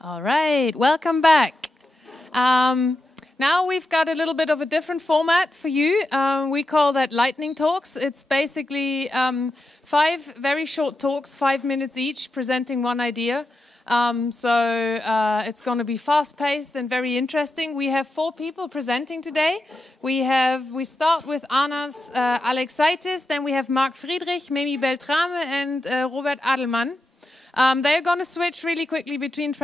All right, welcome back. Now we've got a little bit of a different format for you. We call that lightning talks. It's basically 5 very short talks, 5 minutes each, presenting one idea. It's going to be fast-paced and very interesting. We have 4 people presenting today. We start with Anas Alexaitis, then we have Marc Friedrich, Memi Beltrame, and Robert Adelmann. They're going to switch really quickly between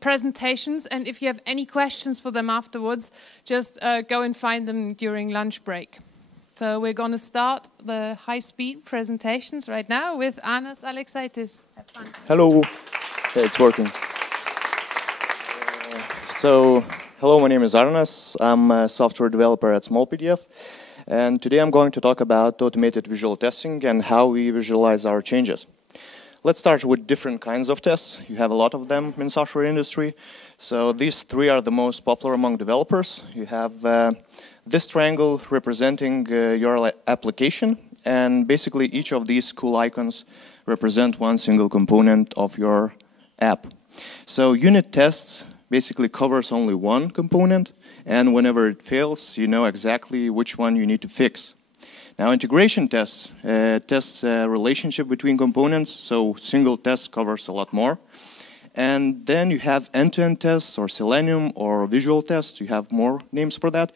presentations, and if you have any questions for them afterwards, just go and find them during lunch break. So we're going to start the high-speed presentations right now with Anas Alexaitis. Have fun. Hello. Okay, it's working. Hello, my name is Anas. I'm a software developer at SmallPDF, and today I'm going to talk about automated visual testing and how we visualize our changes. Let's start with different kinds of tests. You have a lot of them in software industry. So these 3 are the most popular among developers. You have this triangle representing your application, and basically each of these cool icons represent one single component of your app. So unit tests basically covers only one component, and whenever it fails, you know exactly which one you need to fix. Now, integration tests tests relationship between components, so single test covers a lot more. And then you have end-to-end tests, or Selenium, or visual tests. You have more names for that.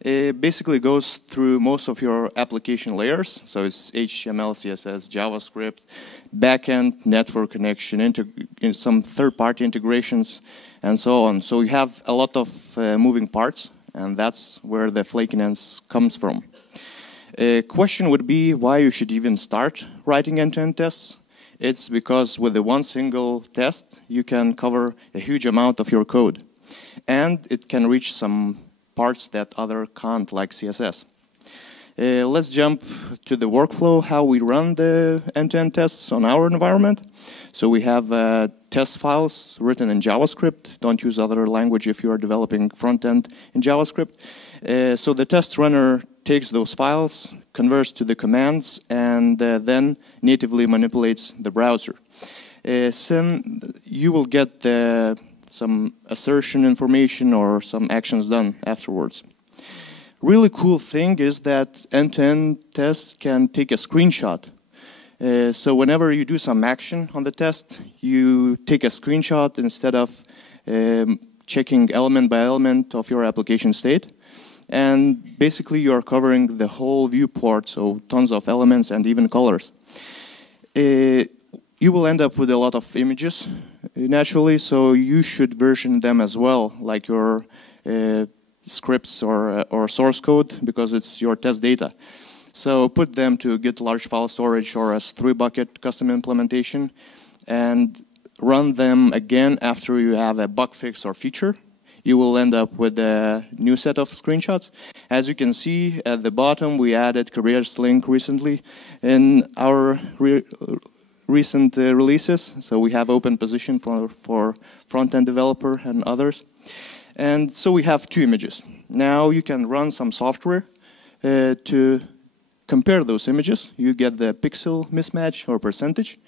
It basically goes through most of your application layers. So it's HTML, CSS, JavaScript, backend, network connection, some third-party integrations, and so on. So you have a lot of moving parts, and that's where the flakiness comes from. A question would be why you should even start writing end-to-end tests. It's because with the one single test, you can cover a huge amount of your code. And it can reach some parts that other can't, like CSS. Let's jump to the workflow, how we run the end-to-end tests on our environment. So we have test files written in JavaScript. Don't use other language if you are developing front-end in JavaScript. So the test runner takes those files, converts to the commands, and then natively manipulates the browser. Then you will get some assertion information or some actions done afterwards. Really cool thing is that end-to-end tests can take a screenshot. So whenever you do some action on the test, you take a screenshot instead of checking element by element of your application state. And basically you are covering the whole viewport, so tons of elements and even colors. You will end up with a lot of images naturally, so you should version them as well, like your scripts or source code, because it's your test data. So put them to Git large file storage or as 3-bucket custom implementation, and run them again after you have a bug fix or feature. You will end up with a new set of screenshots. As you can see at the bottom, we added careers link recently in our recent releases. So we have open position for front-end developer and others. And so we have 2 images. Now you can run some software to compare those images. You get the pixel mismatch or percentage.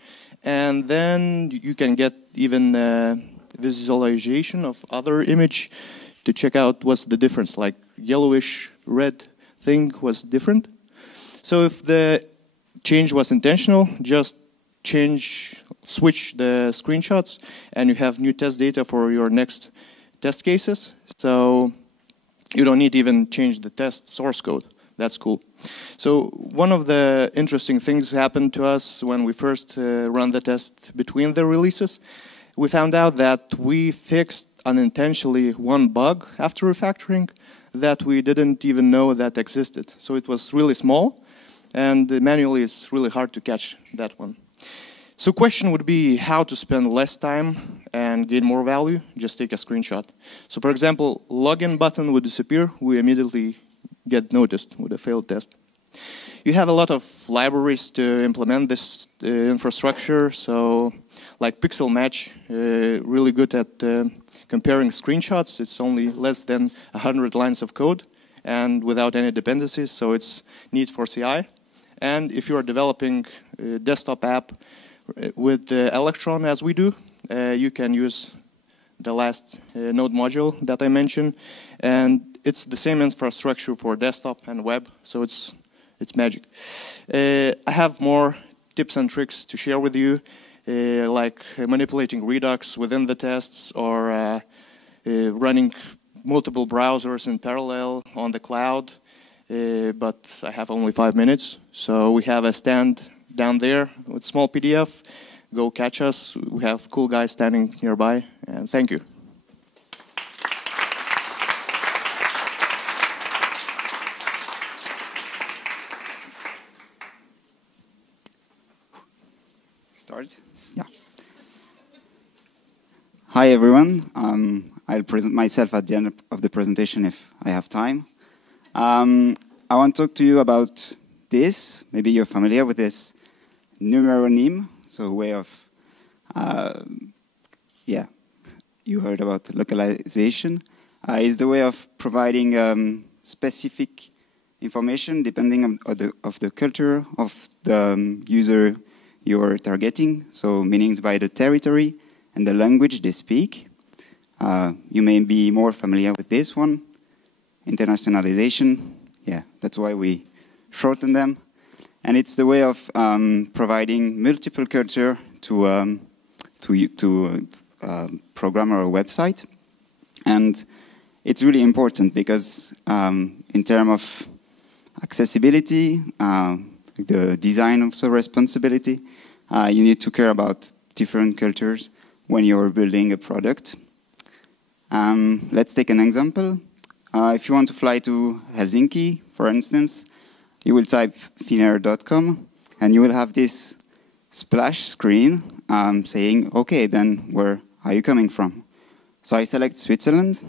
And then you can get even visualization of other image to check out what's the difference, like yellowish red thing was different. So if the change was intentional, just switch the screenshots and you have new test data for your next test cases. So you don't need to even change the test source code. That's cool. So one of the interesting things happened to us when we first ran the test between the releases. We found out that we fixed unintentionally one bug after refactoring that we didn't even know that existed. So it was really small, and manually it's really hard to catch that one. So question would be how to spend less time and gain more value. Just take a screenshot. So for example, login button would disappear. We immediately get noticed with a failed test. You have a lot of libraries to implement this infrastructure. So like Pixel Match, really good at comparing screenshots. It's only less than 100 lines of code and without any dependencies, so it's neat for CI. And if you are developing a desktop app with Electron, as we do, you can use the last node module that I mentioned, and it's the same infrastructure for desktop and web, so it's magic. I have more tips and tricks to share with you, like manipulating Redux within the tests, or running multiple browsers in parallel on the cloud, but I have only 5 minutes, so we have a stand down there with small PDF. Go catch us. We have cool guys standing nearby, and thank you. Start? Yeah. Hi, everyone. I'll present myself at the end of the presentation if I have time. I want to talk to you about this. Maybe you're familiar with this numeronym, so a way of, yeah, you heard about localization. It's the way of providing specific information depending on the culture of the user you're targeting, so meanings by the territory and the language they speak. You may be more familiar with this one, internationalization. Yeah, that's why we shorten them. And it's the way of providing multiple culture to program or a website. And it's really important because in terms of accessibility, the design of the responsibility, you need to care about different cultures when you're building a product. Let's take an example. If you want to fly to Helsinki, for instance, you will type finnair.com and you will have this splash screen saying, okay, then where are you coming from? So I select Switzerland,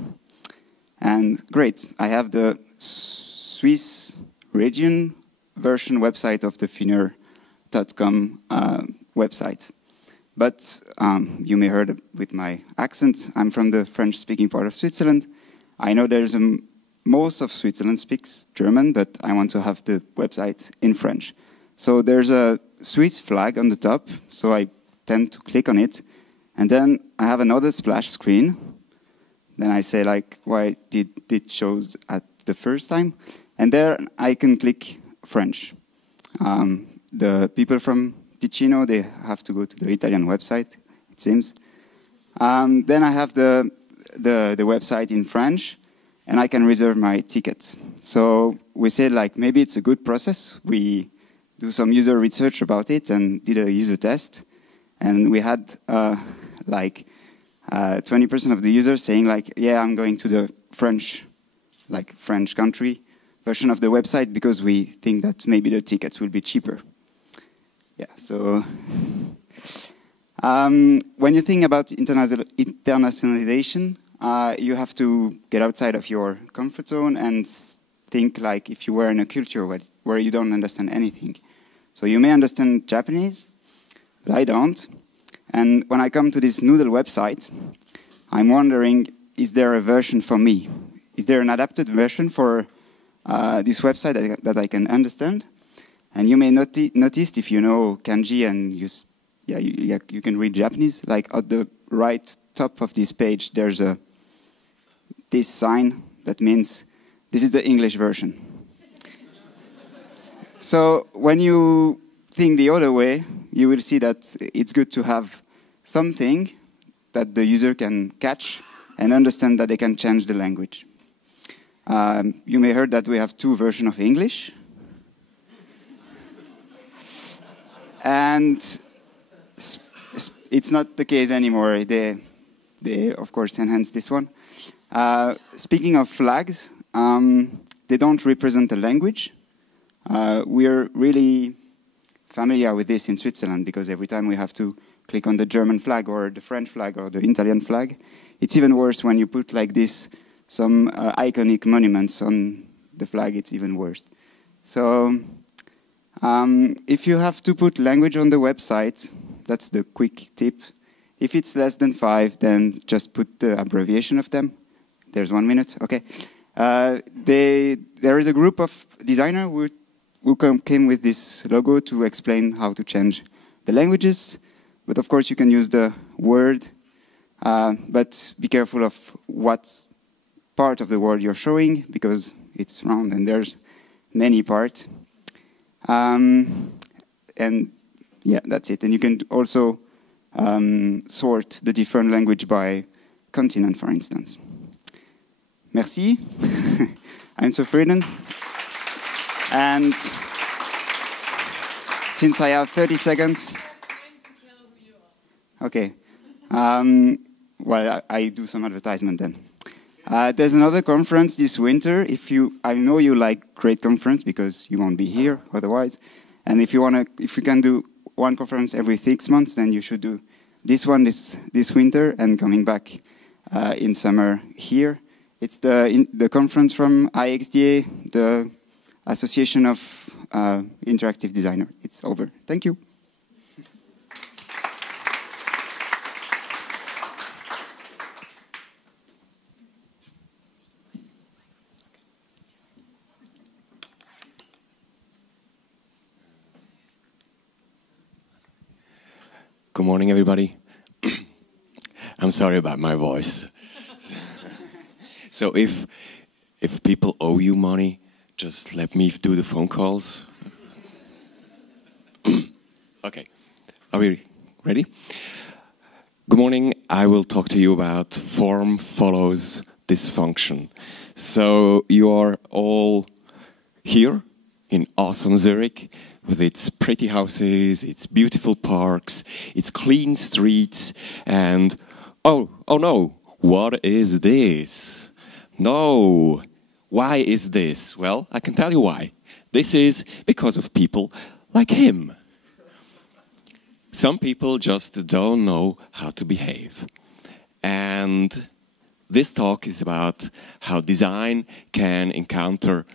and great, I have the Swiss region version website of the finnair.com website. But you may heard with my accent, I'm from the French-speaking part of Switzerland. I know there's most of Switzerland speaks German, but I want to have the website in French. So there's a Swiss flag on the top, so I tend to click on it. And then I have another splash screen. Then I say, like, why did it show at the first time? And there I can click French. The people from Ticino, they have to go to the Italian website, it seems. Then I have the website in French, and I can reserve my ticket. So we said, like, maybe it's a good process. We do some user research about it and did a user test. And we had, 20% of the users saying, like, yeah, I'm going to the French country version of the website because we think that maybe the tickets will be cheaper. Yeah, so when you think about internationalization, you have to get outside of your comfort zone and think like if you were in a culture where you don't understand anything. So you may understand Japanese, but I don't. And when I come to this Noodle website, I'm wondering, is there a version for me? Is there an adapted version for this website that I can understand? And you may notice if you know kanji and you can read Japanese, like at the right top of this page, there's this sign that means this is the English version. So when you think the other way, you will see that it's good to have something that the user can catch and understand that they can change the language. You may have heard that we have 2 versions of English. And it's not the case anymore. They of course, enhanced this one. Speaking of flags, they don't represent a language. We're really familiar with this in Switzerland because every time we have to click on the German flag or the French flag or the Italian flag. It's even worse when you put like this, some iconic monuments on the flag, it's even worse. So if you have to put language on the website, that's the quick tip. If it's less than 5, then just put the abbreviation of them. There's 1 minute, okay. There is a group of designers who came with this logo to explain how to change the languages. But of course, you can use the word But be careful of what part of the world you're showing, because it's round and there's many parts. And yeah, that's it. And you can also sort the different language by continent, for instance. Merci. I'm zufrieden. And since I have 30 seconds... Okay. Well, I do some advertisement then. There's another conference this winter. I know you like great conference because you won't be here otherwise. And if you can do one conference every 6 months, then you should do this one this winter and coming back in summer here. It's the conference from IXDA, the Association of Interactive Designer. It's over. Thank you. Good morning, everybody. I'm sorry about my voice. So if people owe you money, just let me do the phone calls. Okay, are we ready? Good morning. I will talk to you about form follows dysfunction. So you are all here in awesome Zurich, with its pretty houses, its beautiful parks, its clean streets, and oh no, what is this? No, why is this? Well, I can tell you why. This is because of people like him. Some people just don't know how to behave. And this talk is about how design can encounter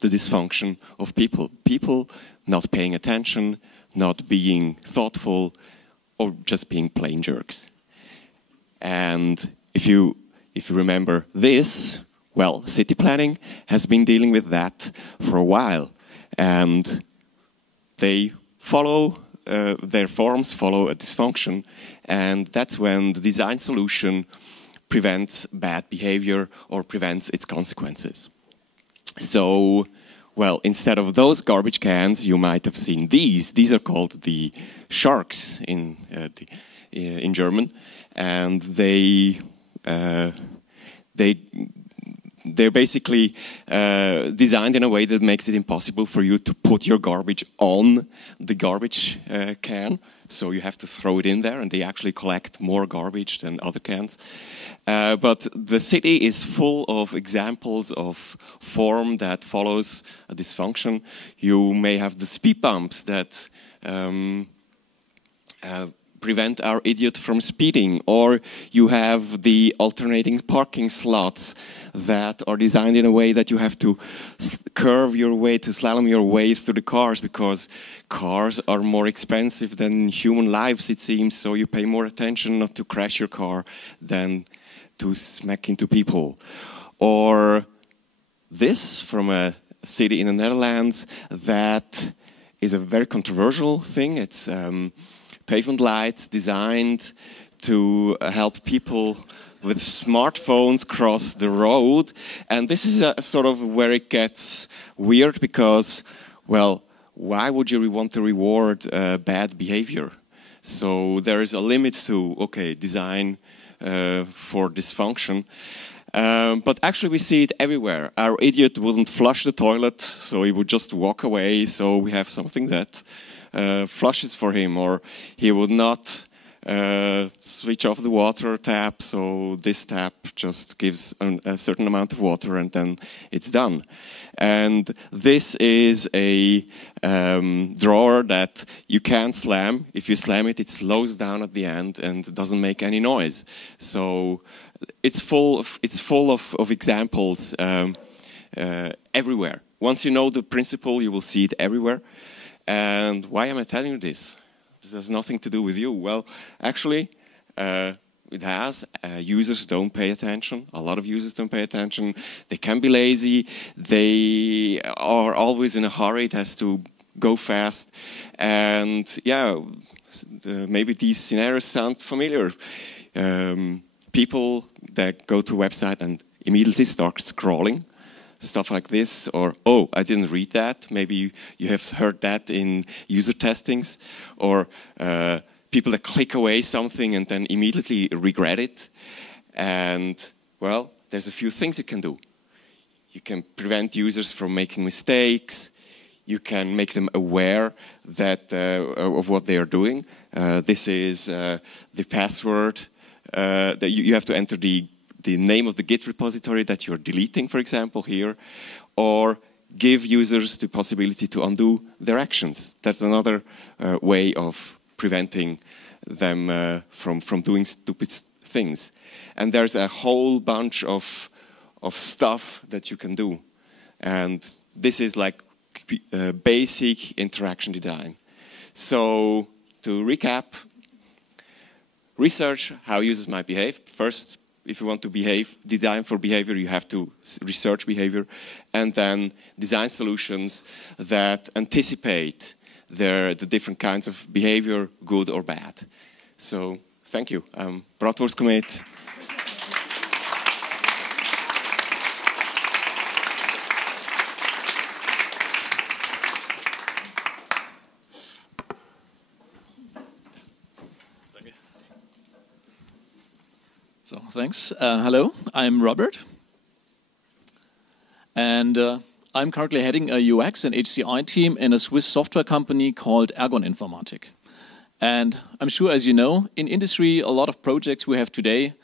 the dysfunction of people. People not paying attention, not being thoughtful, or just being plain jerks. And if you remember this, well, city planning has been dealing with that for a while. And they follow, their forms follow a dysfunction, and that's when the design solution prevents bad behavior or prevents its consequences. So, well, instead of those garbage cans, you might have seen these. These are called the sharks in German, and they're basically designed in a way that makes it impossible for you to put your garbage on the garbage can. So you have to throw it in there, and they actually collect more garbage than other cans. But the city is full of examples of form that follows a dysfunction. You may have the speed bumps that prevent our idiot from speeding, or you have the alternating parking slots that are designed in a way that you have to curve your way, to slalom your way through the cars, because cars are more expensive than human lives, it seems, so you pay more attention not to crash your car than to smack into people. Or this from a city in the Netherlands that is a very controversial thing. It's pavement lights designed to help people with smartphones cross the road. And this is a sort of where it gets weird, because, well, why would you want to reward bad behavior? So there is a limit to, okay, design for dysfunction. But actually we see it everywhere. Our idiot wouldn't flush the toilet, so he would just walk away. So we have something that flushes for him, or he would not switch off the water tap, so this tap just gives a certain amount of water and then it's done. And this is a drawer that you can't slam. If you slam it, it slows down at the end and doesn't make any noise. So it's full of examples everywhere. Once you know the principle, you will see it everywhere. And why am I telling you this? This has nothing to do with you. Well, actually, it has. Users don't pay attention. A lot of users don't pay attention. They can be lazy. They are always in a hurry. It has to go fast. And yeah, maybe these scenarios sound familiar. people that go to a website and immediately start scrolling, stuff like this, or, oh, I didn't read that. Maybe you have heard that in user testings, or people that click away something and then immediately regret it. And, well, there's a few things you can do. You can prevent users from making mistakes. You can make them aware that, of what they are doing. This is the password. That you have to enter the name of the Git repository that you're deleting, for example, here. Or give users the possibility to undo their actions. That's another way of preventing them from doing stupid things. And there's a whole bunch of stuff that you can do. And this is like basic interaction design. So to recap, research how users might behave. First, if you want to design for behavior, you have to research behavior, and then design solutions that anticipate the different kinds of behavior, good or bad. So, thank you. Bratwurstkomet. So, thanks. Hello, I'm Robert. And I'm currently heading a UX and HCI team in a Swiss software company called Ergon Informatik. And I'm sure, as you know, in industry, a lot of projects we have today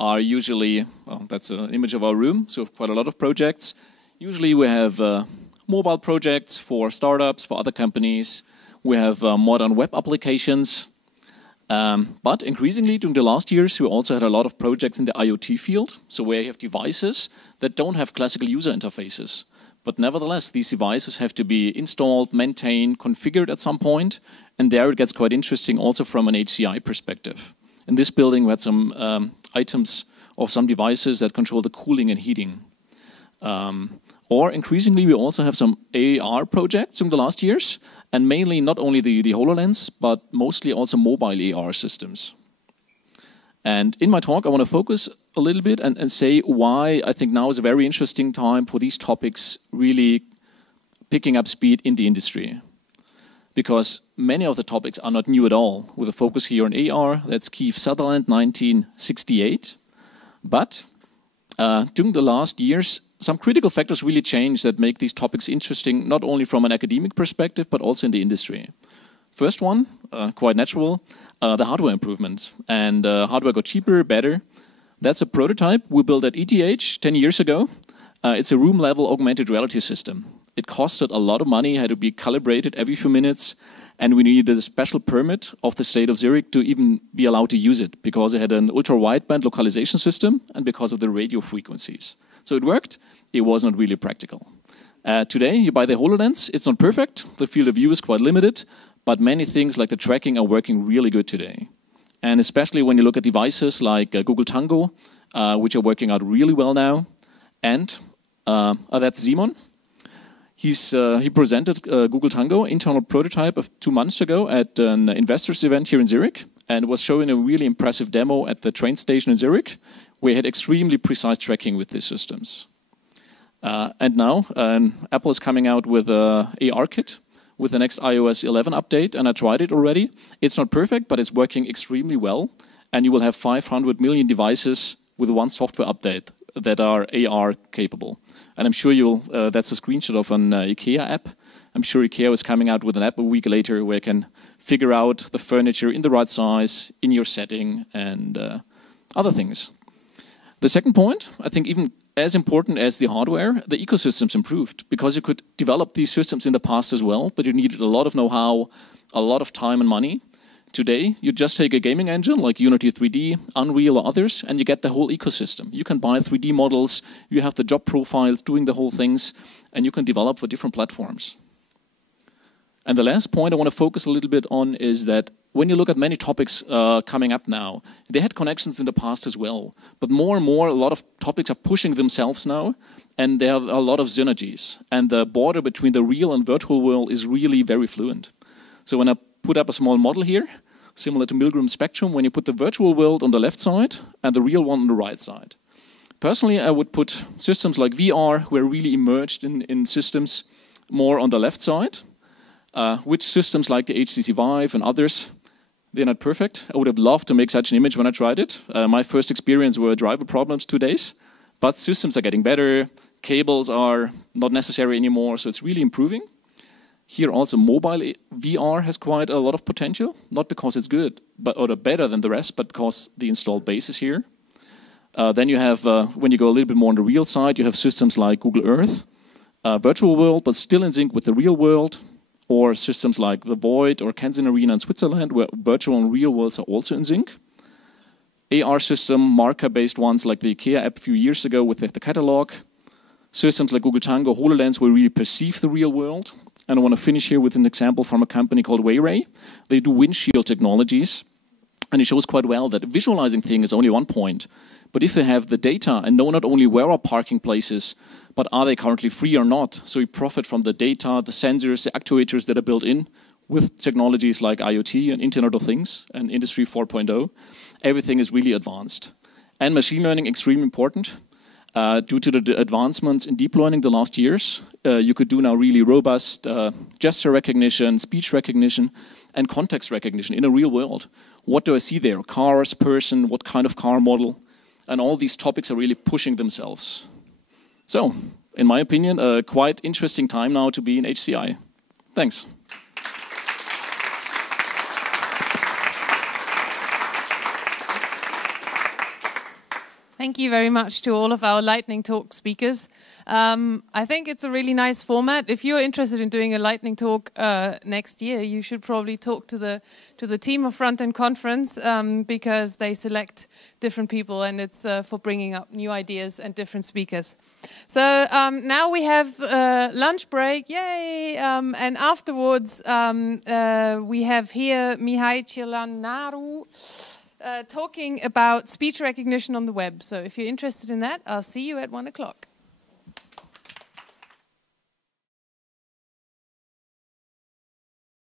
are usually, well, that's an image of our room, so quite a lot of projects. Usually we have mobile projects for startups, for other companies. We have modern web applications. But increasingly, during the last years, we also had a lot of projects in the IoT field, so where you have devices that don't have classical user interfaces. But nevertheless, these devices have to be installed, maintained, configured at some point, and there it gets quite interesting also from an HCI perspective. In this building, we had some items of some devices that control the cooling and heating. Or increasingly, we also have some AR projects in the last years, and mainly not only the HoloLens, but mostly also mobile AR systems. And in my talk, I want to focus a little bit and say why I think now is a very interesting time for these topics really picking up speed in the industry. Because many of the topics are not new at all, with a focus here on AR. That's Keith Sutherland, 1968. But during the last years, some critical factors really changed that make these topics interesting, not only from an academic perspective, but also in the industry. First one, quite natural, the hardware improvements. And hardware got cheaper, better. That's a prototype we built at ETH 10 years ago. It's a room-level augmented reality system. It costed a lot of money, had to be calibrated every few minutes, and we needed a special permit of the state of Zurich to even be allowed to use it, because it had an ultra-wideband localization system and because of the radio frequencies. So it worked, it was not really practical. Today, you buy the HoloLens, it's not perfect, the field of view is quite limited, but many things like the tracking are working really good today. And especially when you look at devices like Google Tango, which are working out really well now. And that's Simon. He presented Google Tango internal prototype of 2 months ago at an investors event here in Zurich, and was showing a really impressive demo at the train station in Zurich, where he had extremely precise tracking with these systems. And now Apple is coming out with an AR kit with the next iOS 11 update, and I tried it already. It's not perfect, but it's working extremely well, and you will have 500 million devices with one software update that are AR capable. And I'm sure that's a screenshot of an IKEA app. I'm sure IKEA is coming out with an app a week later where you can figure out the furniture in the right size, in your setting, and other things. The second point, I think even as important as the hardware, the ecosystems improved, because you could develop these systems in the past as well, but you needed a lot of know-how, a lot of time and money. Today, you just take a gaming engine like Unity 3D, Unreal or others, and you get the whole ecosystem. You can buy 3D models, you have the job profiles doing the whole things, and you can develop for different platforms. And the last point I want to focus a little bit on is that when you look at many topics coming up now, they had connections in the past as well. But more and more, a lot of topics are pushing themselves now, and there are a lot of synergies. And the border between the real and virtual world is really very fluent. So when I put up a small model here, similar to Milgram's spectrum, when you put the virtual world on the left side and the real one on the right side. Personally, I would put systems like VR, who are really emerged in systems, more on the left side. Which systems like the HTC Vive and others, they're not perfect. I would have loved to make such an image when I tried it. My first experience were driver problems 2 days, but systems are getting better. Cables are not necessary anymore, so it's really improving. Here also mobile VR has quite a lot of potential, not because it's good or better than the rest, but because the installed base is here. Then you have, when you go a little bit more on the real side, you have systems like Google Earth, virtual world, but still in sync with the real world, or systems like the Void or Kensington Arena in Switzerland, where virtual and real worlds are also in sync. AR system, marker-based ones like the IKEA app a few years ago with the catalog. Systems like Google Tango, HoloLens will really perceive the real world. And I want to finish here with an example from a company called Wayray. They do windshield technologies, and it shows quite well that visualizing things is only one point. But if you have the data and know not only where are parking places, but are they currently free or not, so you profit from the data, the sensors, the actuators that are built in with technologies like IoT and Internet of Things and Industry 4.0, everything is really advanced. And machine learning, extremely important. Due to the advancements in deep learning the last years, you could do now really robust gesture recognition, speech recognition, and context recognition in a real world. What do I see there? Cars, person, what kind of car model? And all these topics are really pushing themselves. So, in my opinion, a quite interesting time now to be in HCI. Thanks. Thank you very much to all of our lightning talk speakers. I think it's a really nice format. If you're interested in doing a lightning talk next year, you should probably talk to the team of Front Conference because they select different people, and it's for bringing up new ideas and different speakers. So now we have lunch break, yay! And afterwards we have here Mihai Cilanaru talking about speech recognition on the web. So if you're interested in that, I'll see you at 1 o'clock.